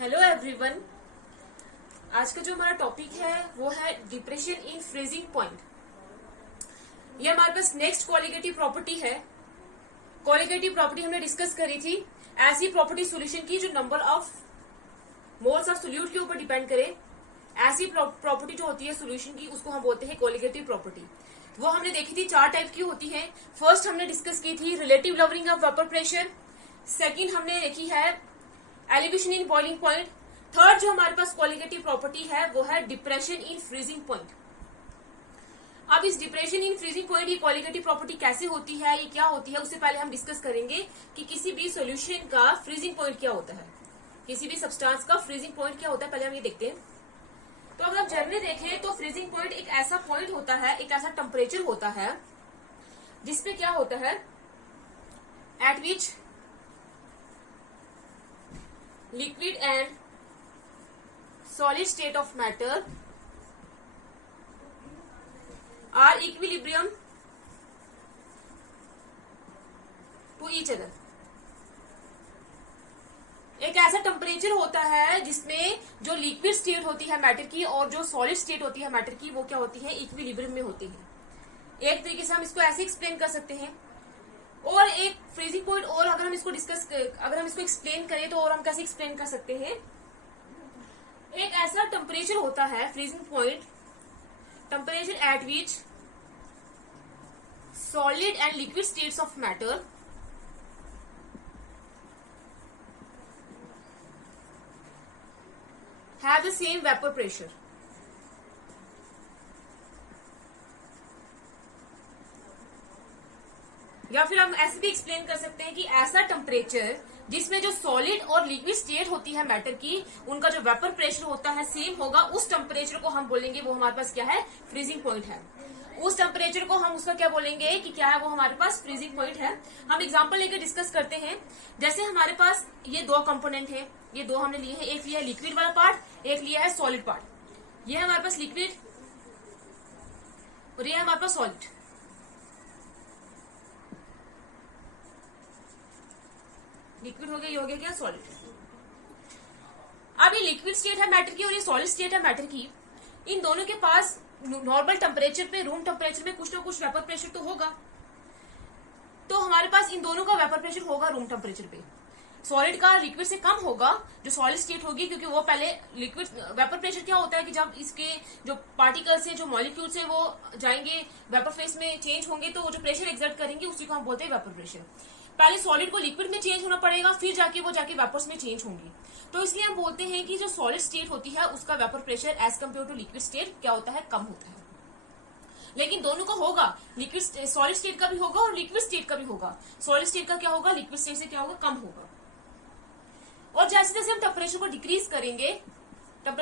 Hello everyone. आज का जो हमारा टॉपिक है वो है डिप्रेशन इन फ्रीजिंग पॉइंट। ये हमारे पास नेक्स्ट कोलिगेटिव प्रॉपर्टी है। कोलिगेटिव प्रॉपर्टी हमने डिस्कस करी थी। ऐसी प्रॉपर्टी सॉल्यूशन की जो number of moles of solute के ऊपर डिपेंड करे, ऐसी प्रॉपर्टी जो होती है सॉल्यूशन की उसको हम बोलते हैं कोलिगेटिव प्रॉपर्टी। वो हमने देखी थी 4 टाइप की होती है। फर्स्ट हमने डिस्कस की थी relative lowering of vapour pressure. Second हमने देखी है elevation in boiling point. Third जो हमारे पास कोलिगेटिव प्रॉपर्टी है वो है डिप्रेशन इन फ्रीजिंग पॉइंट। अब इस डिप्रेशन इन फ्रीजिंग पॉइंट ये कोलिगेटिव प्रॉपर्टी कैसे होती है, ये क्या होती है, उससे पहले हम डिस्कस करेंगे कि किसी भी सॉल्यूशन का फ्रीजिंग पॉइंट क्या होता है, किसी भी सब्सटेंस का फ्रीजिंग पॉइंट क्या होता है। पहले हम ये देखते हैं। तो अगर आप जनरली देखें तो फ्रीजिंग पॉइंट एक ऐसा पॉइंट होता है, एक ऐसा टेम्परेचर होता है जिसपे क्या होता है, eight which liquid and solid state of matter are equilibrium to each other। एक ऐसा टेम्परेचर होता है जिसमें जो लिक्विड स्टेट होती है मैटर की और जो सॉलिड स्टेट होती है मैटर की वो क्या होती है, इक्विलिब्रियम में होती है। एक तरीके से हम इसको ऐसे एक्सप्लेन कर सकते हैं। और एक फ्रीजिंग पॉइंट और अगर हम इसको एक्सप्लेन करें तो और हम कैसे एक्सप्लेन कर सकते हैं, एक ऐसा टेम्परेचर होता है freezing point, temperature at which solid and liquid states of matter have the same vapour pressure. या फिर हम ऐसे भी एक्सप्लेन कर सकते हैं कि ऐसा टेम्परेचर जिसमें जो सॉलिड और लिक्विड स्टेट होती है मैटर की, उनका जो वेपर प्रेशर होता है सेम होगा, उस टेम्परेचर को हम बोलेंगे वो हमारे पास क्या है, फ्रीजिंग पॉइंट है। उस टेम्परेचर को हम उसका क्या बोलेंगे कि क्या है, वो हमारे पास फ्रीजिंग पॉइंट है। हम एग्जांपल लेकर डिस्कस करते हैं। जैसे हमारे पास ये 2 कंपोनेंट है, ये 2 हमने लिए हैं, एक लिया है लिक्विड वाला पार्ट, एक लिया है सॉलिड पार्ट। ये है हमारे पास लिक्विड और ये है हमारे पास सॉलिड। लिक्विड हो गया, ये हो गया क्या, सॉलिड। अब ये लिक्विड स्टेट है मैटर की और ये सॉलिड स्टेट है मैटर की। इन दोनों के पास नॉर्मल टेम्परेचर पे, रूम टेम्परेचर में कुछ ना कुछ वेपर प्रेशर तो होगा। तो हमारे पास इन दोनों का वेपर प्रेशर होगा रूम टेम्परेचर पे। सॉलिड का लिक्विड से कम होगा जो सॉलिड स्टेट होगी, क्योंकि वो पहले लिक्विड वेपर प्रेशर क्या होता है कि जब इसके जो पार्टिकल्स से, जो मॉलिक्यूल से वो जाएंगे वेपर फेस में चेंज होंगे तो वो जो प्रेशर एक्सर्ट करेंगे उसी को हम बोलते हैं वेपर प्रेशर। पहले सॉलिड को लिक्विड में चेंज होना पड़ेगा, फिर जाके वो वेपर्स में चेंज होंगी। तो इसलिए हम बोलते हैं कि जो सॉलिड स्टेट होती है उसका vapour pressure as compare to liquid state क्या होता है, कम होता है। लेकिन दोनों का होगा, लिक्विड सॉलिड स्टेट का भी होगा और लिक्विड स्टेट का भी होगा। सॉलिड स्टेट का क्या होगा, लिक्विड स्टेट से क्या होगा, कम होगा। और जैसे जैसे हम टेम्परेचर को डिक्रीज करेंगे तो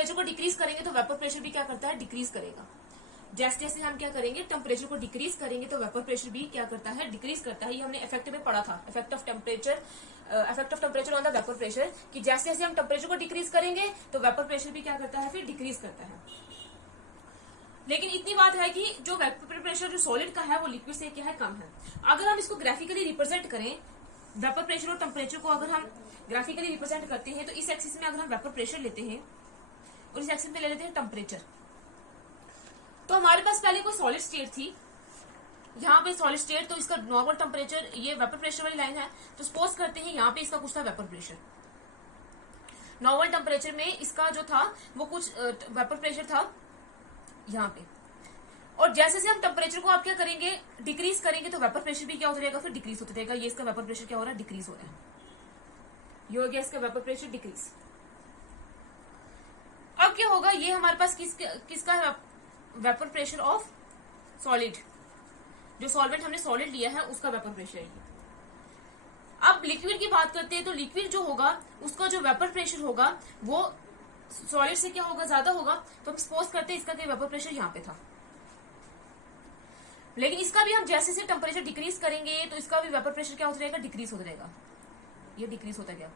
वेपर प्रेशर भी क्या करता है, डिक्रीज करेगा। जैसे जैसे हम क्या करेंगे, टेम्परेचर को डिक्रीज करेंगे तो वेपर प्रेशर भी क्या करता है, डिक्रीज करता है। ये हमने इफेक्ट में पढ़ा था, effect of temperature on the vapour pressure, कि जैसे जैसे हम टेम्परेचर को डिक्रीज करेंगे तो वेपर प्रेशर भी क्या करता है, फिर डिक्रीज करता है। लेकिन इतनी बात है कि जो वेपर प्रेशर जो सॉलिड का है वो लिक्विड से क्या है, कम है। अगर हम इसको ग्राफिकली रिप्रेजेंट करें, वेपर प्रेशर और टेम्परेचर को अगर हम ग्राफिकली रिप्रेजेंट करते हैं तो इस एक्सिस में अगर हम वेपर प्रेशर लेते हैं और इस एक्सिस में ले लेते हैं टेम्परेचर, तो हमारे पास पहले कोई सॉलिड स्टेट थी, यहाँ पे सॉलिड स्टेट, तो इसका नॉर्मल टेम्परेचर, ये वेपर प्रेशर वाली लाइन है। तो सपोज करते हैं यहाँ पे इसका कुछ था वेपर प्रेशर, नॉर्मल टेम्परेचर में इसका जो था वो कुछ वेपर प्रेशर था यहाँ पे। और जैसे से हम टेम्परेचर को आप क्या करेंगे, डिक्रीज करेंगे तो वेपर प्रेशर भी क्या होता रहेगा, फिर डिक्रीज होता रहेगा। ये इसका वेपर प्रेशर क्या हो रहा है, डिक्रीज हो रहा है। ये हो गया इसका वेपर प्रेशर डिक्रीज। अब क्या होगा, ये हमारे पास किसका वेपर प्रेशर ऑफ सॉलिड, जो सॉल्वेंट हमने सॉलिड लिया है उसका वेपर प्रेशर है। अब लिक्विड की बात करते हैं तो लिक्विड जो होगा उसका जो वेपर प्रेशर होगा वो सॉलिड से क्या होगा, ज्यादा होगा। तो हम सपोज करते हैं इसका वेपर प्रेशर यहाँ पे था, लेकिन इसका भी हम जैसे से टेम्परेचर डिक्रीज करेंगे तो इसका भी वेपर प्रेशर क्या होता रहेगा, डिक्रीज होता रहेगा। ये डिक्रीज होता गया।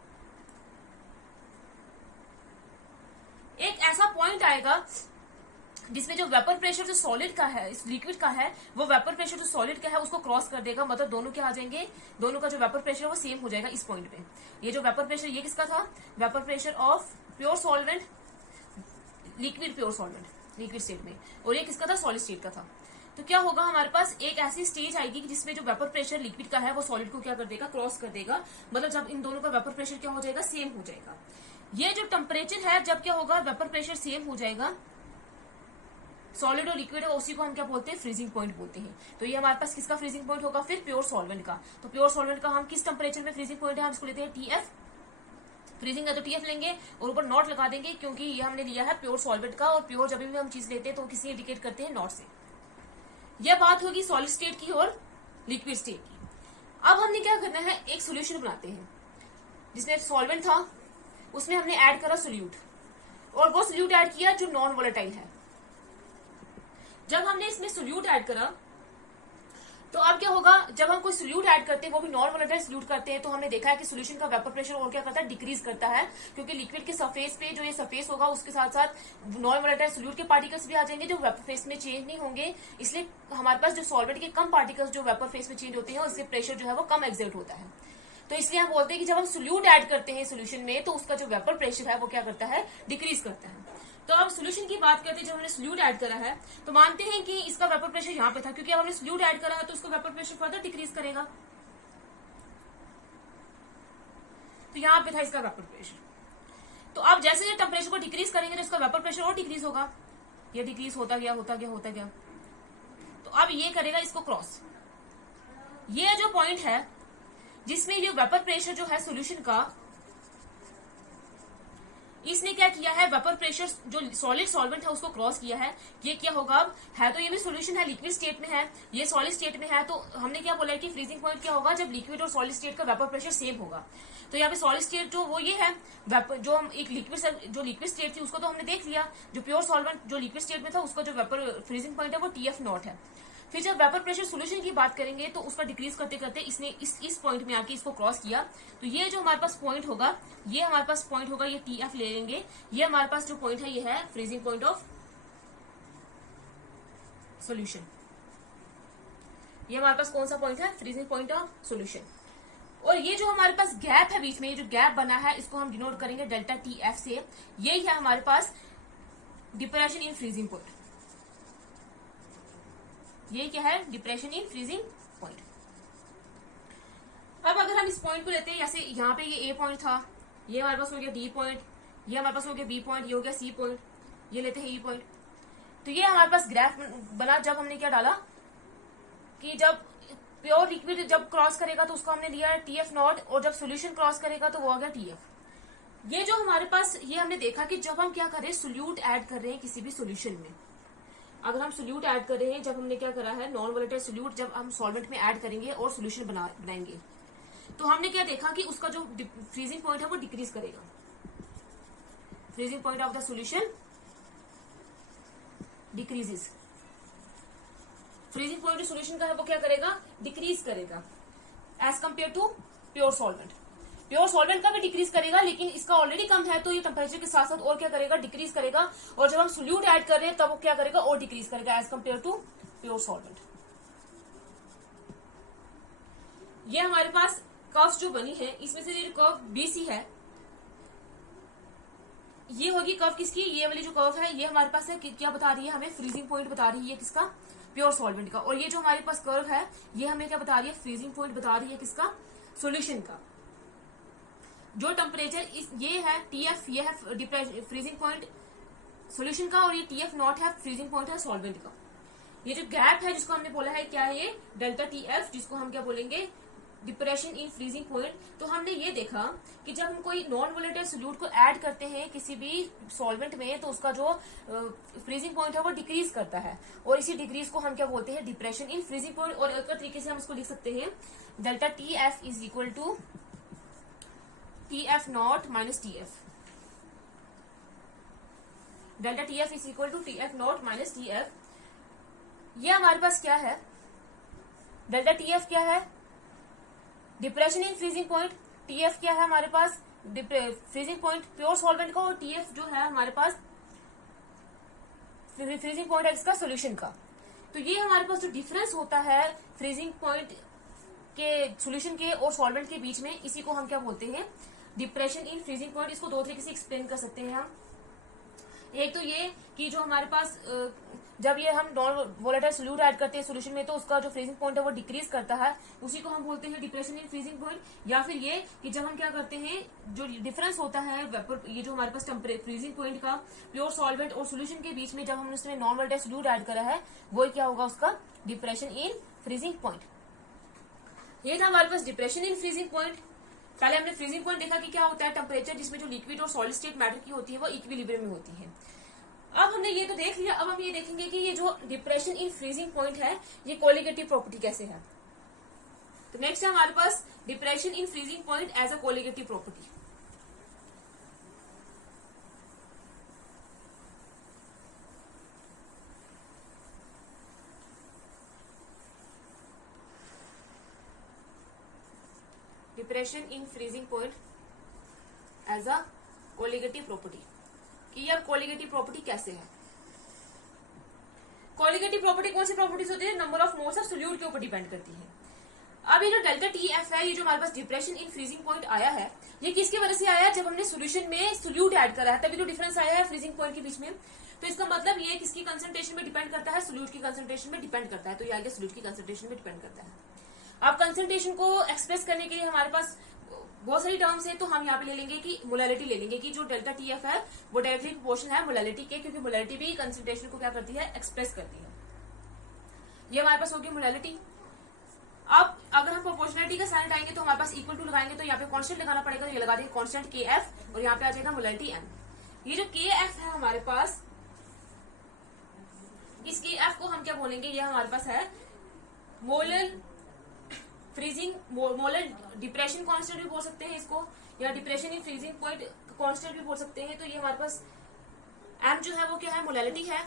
एक ऐसा पॉइंट आएगा जिसमें जो वेपर प्रेशर जो सॉलिड का है, इस लिक्विड का है, वो वेपर प्रेशर जो सॉलिड का है उसको क्रॉस कर देगा। मतलब दोनों क्या आ जाएंगे, दोनों का जो वेपर प्रेशर है वो सेम हो जाएगा इस पॉइंट पे। ये जो वेपर प्रेशर, ये किसका था, vapour pressure of pure solvent, liquid pure solvent liquid state में, और ये किसका था, सॉलिड स्टेट का था। तो क्या होगा, हमारे पास एक ऐसी स्टेज आएगी कि जिसमें जो वेपर प्रेशर लिक्विड का है वो सॉलिड को क्या कर देगा, क्रॉस कर देगा। मतलब जब इन दोनों का वेपर प्रेशर क्या हो जाएगा, सेम हो जाएगा। ये जो टेम्परेचर है, जब क्या होगा, वेपर प्रेशर सेम हो जाएगा, सॉलिड और लिक्विड है, उसी को हम क्या बोलते हैं, फ्रीजिंग पॉइंट बोलते हैं। तो ये हमारे पास किसका फ्रीजिंग पॉइंट होगा, फिर प्योर सॉल्वेंट का। तो प्योर सॉल्वेंट का हम किस टेम्परेचर में फ्रीजिंग पॉइंट है, हम इसको लेते हैं टीएफ। फ्रीजिंग का तो टीएफ लेंगे और ऊपर नॉट लगा देंगे, क्योंकि ये हमने लिया है प्योर सॉल्वेंट का, और प्योर जब भी हम चीज लेते हैं तो किसी इंडिकेट करते हैं नॉट से। यह बात होगी सॉलिड स्टेट की और लिक्विड स्टेट की। अब हमने क्या करना है, एक सोल्यूशन बनाते हैं जिसमें सॉल्वेंट था, उसमें हमने ऐड करा सोल्यूट, और वो सोल्यूट ऐड किया जो नॉन वोलेटाइल है। जब हमने इसमें सोल्यूट ऐड करा तो अब क्या होगा, जब हम कोई सोल्यूट ऐड करते हैं, वो भी नॉन वोलेटाइल सोल्यूट करते हैं, तो हमने देखा है कि सोल्यूशन का वेपर प्रेशर और क्या करता है, डिक्रीज करता है, क्योंकि लिक्विड के सरफेस पे जो ये सरफेस होगा उसके साथ साथ नॉन वोलेटाइल सोल्यूट के पार्टिकल्स भी आ जाएंगे जो वेपर फेस में चेंज नहीं होंगे। इसलिए हमारे पास जो सॉल्वेंट के कम पार्टिकल्स जो वेपर फेस में चेंज होते हैं, उससे प्रेशर जो है वो कम एक्सर्ट होता है। तो इसलिए हम बोलते हैं कि जब हम सोल्यूट ऐड करते हैं सोल्यूशन में, तो उसका जो वेपर प्रेशर है वो क्या करता है, डिक्रीज करता है। तो अब सोल्यूशन की बात करते हैं, जब हमने सोल्यूट ऐड करा है तो मानते हैं कि इसका वेपर प्रेशर यहाँ पे था, क्योंकि अब हमने सोल्यूट ऐड करा है तो उसका वेपर प्रेशर फर्दर डिक्रीज करेगा। तो यहाँ पे था इसका वेपर प्रेशर। तो अब जैसे टेम्परेचर को डिक्रीज करेंगे तो इसका वेपर प्रेशर और डिक्रीज होगा, ये डिक्रीज होता गया होता गया होता गया। तो अब ये करेगा इसको क्रॉस। ये जो पॉइंट है जिसमें ये वेपर प्रेशर जो है सोल्यूशन का, इसने क्या किया है, वेपर प्रेशर जो सॉलिड सॉल्वेंट है उसको क्रॉस किया है। ये क्या होगा, अब है तो ये भी सोल्यूशन है, लिक्विड स्टेट में है, ये सॉलिड स्टेट में है। तो हमने क्या बोला है कि फ्रीजिंग पॉइंट क्या होगा, जब लिक्विड और सॉलिड स्टेट का वेपर प्रेशर सेम होगा। तो यहाँ पे सॉलिड स्टेट जो वो ये है, जो हम एक लिक्विड स्टेट थी उसको तो हमने देख लिया, जो प्योर सॉल्वेंट जो लिक्विड स्टेट में था उसका जो वेपर फ्रीजिंग पॉइंट है वो टीएफ नॉट है। फिर जब वेपर प्रेशर सोल्यूशन की बात करेंगे तो उसका डिक्रीज करते करते इसने इस पॉइंट में आके इसको क्रॉस किया। तो ये जो हमारे पास पॉइंट होगा, ये हमारे पास पॉइंट होगा, ये टीएफ ले लेंगे। ये हमारे पास जो पॉइंट है ये है फ्रीजिंग पॉइंट ऑफ सोल्यूशन। ये हमारे पास कौन सा पॉइंट है, फ्रीजिंग पॉइंट ऑफ सोल्यूशन। और ये जो हमारे पास गैप है बीच में, ये जो गैप बना है इसको हम डिनोट करेंगे डेल्टा टीएफ से। यही है हमारे पास डिप्रेशन इन फ्रीजिंग पॉइंट। ये क्या है, डिप्रेशन इन फ्रीजिंग पॉइंट। अब अगर हम इस पॉइंट को लेते हैं, जैसे यहाँ पे ये ए पॉइंट था, ये हमारे पास हो गया डी पॉइंट, ये हमारे पास हो गया बी पॉइंट, ये हो गया सी पॉइंट, ये लेते हैं ई पॉइंट। तो ये हमारे पास ग्राफ बना जब हमने क्या डाला कि जब प्योर लिक्विड जब क्रॉस करेगा तो उसको हमने लिया टीएफ नॉट, और जब सोल्यूशन क्रॉस करेगा तो वो आ गया टीएफ। ये जो हमारे पास, ये हमने देखा कि जब हम क्या करें, सोल्यूट ऐड कर रहे हैं किसी भी सोल्यूशन में, अगर हम सोल्यूट ऐड कर रहे हैं, जब हमने क्या करा है, नॉन वोलेटाइल सोल्यूट जब हम सॉल्वेंट में ऐड करेंगे और सोल्यूशन बनाएंगे, तो हमने क्या देखा कि उसका जो फ्रीजिंग पॉइंट है वो डिक्रीज करेगा। Freezing point of the solution decreases. Freezing point solution का है वो क्या करेगा, डिक्रीज करेगा as compare to pure solvent. Pure solvent का भी डिक्रीज करेगा, लेकिन इसका ऑलरेडी कम है तो ये टेम्परेचर के साथ साथ और क्या करेगा, डिक्रीज करेगा। और जब हम सोल्यूट ऐड कर रहे हैं तब वो क्या करेगा, और डिक्रीज करेगा as compare to pure solvent. ये हमारे पास कर्व जो बनी है, इसमें से जो कर्व बीसी है, ये होगी कर्व किसकी, ये वाली जो कर्व है ये हमारे पास है, क्या बता रही है हमें, फ्रीजिंग पॉइंट बता रही है किसका, प्योर सॉल्वेंट का। और ये जो हमारे पास कर्व है ये हमें क्या बता रही है, फ्रीजिंग पॉइंट बता रही है किसका, सोल्यूशन का। जो टेम्परेचर ये है टीएफ, ये है फ्रीजिंग पॉइंट सोल्यूशन का, और ये टीएफ नॉट है फ्रीजिंग पॉइंट है सॉल्वेंट का। ये जो गैप है जिसको हमने बोला है क्या है, ये डेल्टा टीएफ, जिसको हम क्या बोलेंगे, डिप्रेशन इन फ्रीजिंग पॉइंट। तो हमने ये देखा कि जब हम कोई नॉन वोलेटाइल सोल्यूट को ऐड करते हैं किसी भी सॉल्वेंट में, तो उसका जो फ्रीजिंग पॉइंट है वो डिक्रीज करता है, और इसी डिक्रीज को हम क्या बोलते हैं, डिप्रेशन इन फ्रीजिंग पॉइंट। और एक तरीके से हम इसको लिख सकते हैं, delta TF is equal to TF naught minus TF. Delta TF is equal to TF naught minus TF. ये हमारे पास क्या है, डेल्टा टीएफ क्या है, depression in freezing point. TF क्या है हमारे पास, फ्रीजिंग पॉइंट प्योर सॉल्वेंट का, और टीएफ जो है हमारे पास फ्रीजिंग पॉइंट है इसका सोल्यूशन का। तो ये हमारे पास जो डिफरेंस होता है फ्रीजिंग पॉइंट के सोल्यूशन के और सॉल्वेंट के बीच में, इसी को हम क्या बोलते हैं, डिप्रेशन इन फ्रीजिंग पॉइंट, इसको दो तरीके से एक्सप्लेन कर सकते हैं हम। एक तो ये कि जो हमारे पास जब ये हम नॉन वोलेटाइल सोल्यूट ऐड करते हैं सोल्यूशन में, तो उसका जो फ्रीजिंग पॉइंट है वो डिक्रीज करता है, उसी को हम बोलते हैं डिप्रेशन इन फ्रीजिंग पॉइंट। या फिर ये कि जब हम क्या करते हैं, जो डिफरेंस होता है वेपर, ये जो हमारे पास फ्रीजिंग पॉइंट का प्योर सॉल्वेंट और सोल्यूशन के बीच में, जब हमने उसमें नॉन वोलेटाइल सोल्यूट ऐड करा है, वो क्या होगा उसका डिप्रेशन इन फ्रीजिंग पॉइंट। ये था हमारे पास डिप्रेशन इन फ्रीजिंग पॉइंट। पहले हमने फ्रीजिंग पॉइंट देखा कि क्या होता है, टेम्परेचर जिसमें जो लिक्विड और सॉलिड स्टेट मैटर की होती है वो इक्विलिब्रियम में होती है। अब हमने ये तो देख लिया, अब हम ये देखेंगे कि ये जो डिप्रेशन इन फ्रीजिंग पॉइंट है ये कोलिगेटिव प्रॉपर्टी कैसे है। तो नेक्स्ट है हमारे पास depression in freezing point as a colligative property. Depression in freezing point as a colligative property, कि यार कोलिगेटिव प्रॉपर्टी कैसे है। कोलिगेटिव प्रॉपर्टी कौन सी प्रॉपर्टीज होती है, number of moles of solute के ऊपर डिपेंड करती है। अब ये जो डेल्टा टी एफ है, ये जो हमारे पास डिप्रेशन इन फ्रीजिंग पॉइंट आया है, ये किसकी वजह से आया है, जब हमने सोल्यूशन में सोल्यूट ऐड करा है तभी तो डिफरेंस आया है फ्रीजिंग पॉइंट के बीच में। तो इसका मतलब ये किसकी कंसंट्रेशन में डिपेंड करता है, सोल्यूट की कंसंट्रेशन में डिपेंड करता है। तो ये आगे सोल्यूट की कंसंट्रेशन में डिपेंड करता है। अब कंसंट्रेशन को एक्सप्रेस करने के लिए हमारे पास बहुत सारी टर्म्स है, तो हम यहाँ पे ले लेंगे कि मोलैलिटी ले लेंगे, कि जो डेल्टा टी एफ है वो डायरेक्टली प्रोपोर्शनल है मोलैलिटी के, क्योंकि मोलैलिटी भी कंसंट्रेशन को क्या करती है, एक्सप्रेस करती है। ये हमारे पास होगी मोलैलिटी। अब अगर हम प्रोपोर्शनलिटी का साइन हटाएंगे तो हमारे पास इक्वल टू लगाएंगे, तो यहाँ पे कांस्टेंट लगाना पड़ेगा, तो ये लगा देंगे कांस्टेंट के एफ, और यहाँ पे आ जाएगा मोलैलिटी एम। ये जो के एफ है हमारे पास, इस के एफ को हम क्या बोलेंगे, ये हमारे पास है molar freezing, molar depression constant भी बोल सकते हैं इसको, या depression in freezing point constant भी बोल सकते हैं। तो ये हमारे पास एम जो है वो क्या है, मोलैलिटी है,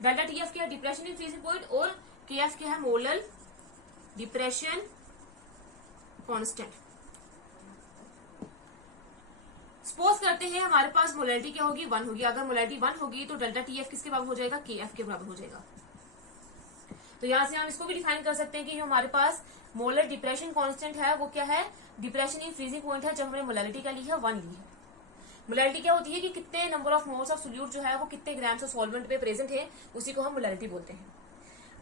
डेल्टा टी एफ क्या है, डिप्रेशन इन फ्रीजिंग पॉइंट, और के एफ क्या है, मोलर डिप्रेशन कांस्टेंट। सपोज करते हैं हमारे पास मोलैलिटी क्या होगी, 1 होगी। अगर मोलैलिटी 1 होगी तो डेल्टा टी एफ किसके बराबर हो जाएगा, के एफ के बराबर हो जाएगा। तो यहां से हम इसको भी डिफाइन कर सकते हैं कि हमारे पास मोलर डिप्रेशन कांस्टेंट है वो क्या है, डिप्रेशन इन फ्रीजिंग पॉइंट है, जब हमने मोलैलिटी का ली है 1 ली है। मोलैलिटी क्या होती है कि कितने number of moles of solute जो है वो कितने ग्राम्स ऑफ सॉल्वेंट पे प्रेजेंट है, उसी को हम मोलैलिटी बोलते हैं।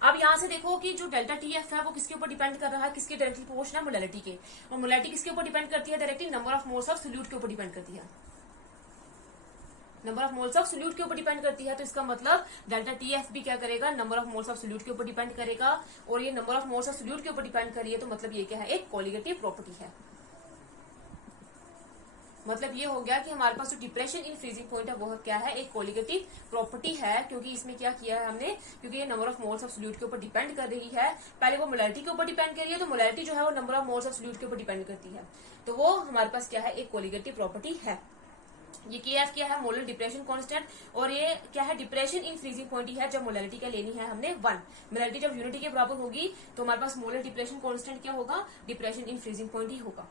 अब यहां से देखो कि जो डेल्टा टी एफ है वो किसके ऊपर डिपेंड कर रहा है, किसके डायरेक्टली प्रोपोर्शनल है, मोलैलिटी के। और मोलैलिटी किसके ऊपर डिपेंड करती है, directly number of moles of solute के ऊपर डिपेंड करती है, number of moles of solute के ऊपर डिपेंड करती है। तो इसका मतलब डेल्टा टी एफ भी क्या करेगा, number of moles of solute के ऊपर डिपेंड करेगा, और ये number of moles of solute के ऊपर डिपेंड करिए, तो मतलब ये क्या है, एक कोलिगेटिव प्रॉपर्टी है। मतलब ये हो गया कि हमारे पास जो डिप्रेशन इन फ्रीजिंग पॉइंट है वो क्या है, एक कोलिगेटिव प्रॉपर्टी है, क्योंकि इसमें क्या किया है हमने, क्योंकि ये number of moles of solute के ऊपर डिपेंड कर रही है। पहले वो मोलैलिटी के ऊपर डिपेंड कर रही है, तो मोलैलिटी जो है वो number of moles of solute के ऊपर डिपेंड करती है, तो वो हमारे पास क्या है, एक कोलिगेटिव प्रॉपर्टी है। ये के एफ क्या है, मोलर डिप्रेशन कांस्टेंट, और ये क्या है, डिप्रेशन इन फ्रीजिंग पॉइंट ही है जब मोलैलिटी क्या लेनी है हमने 1। मोलैलिटी जब यूनिटी के बराबर होगी तो हमारे पास मोलर डिप्रेशन कांस्टेंट क्या होगा, डिप्रेशन इन फ्रीजिंग पॉइंट ही होगा।